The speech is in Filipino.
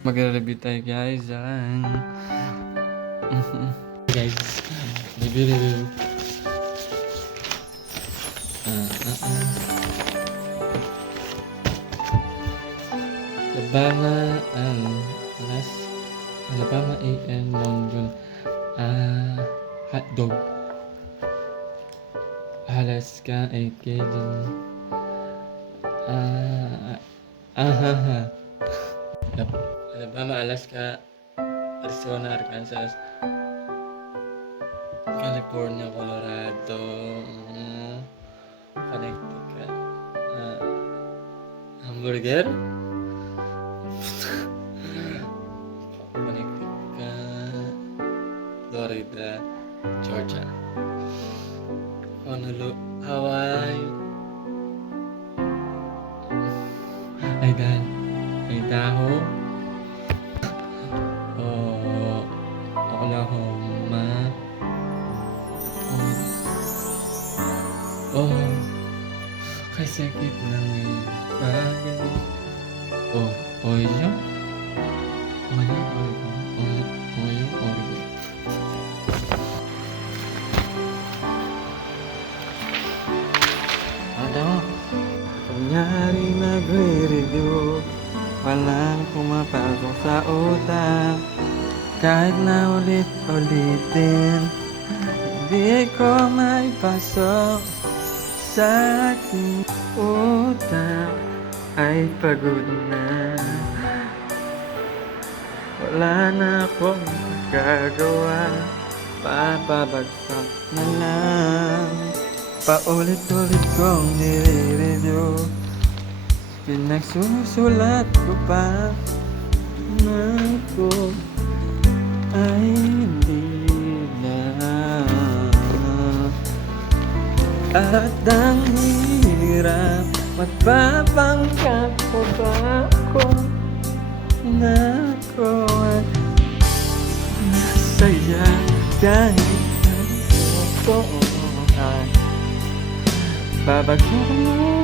Magre-review tayo guys. Guys, review. Alabama A&M Mongon hotdog. Alaska A Cajun Alabama, Alaska, Arizona, Arkansas, California, Colorado, Connecticut, hamburger, Connecticut, Florida, Georgia, Honolulu, Hawaii, Idaho, Oklahoma, kasakit ng bagay. Oyo. Ano? Kunyari nagre-review, walang pumapasok sa utak. Kahit na ulit-ulitin, hindi ko maipasok sa aking utak. Ay pagod na, wala na akong gagawa, papabagsak na lang. Paulit-ulit kong nire-review, pinagsusulat ko pa na ko ay hindi na. At ang hirap, magpapanggap ko ba ako na ako ay masaya kahit ang totoo ay babagsak mo.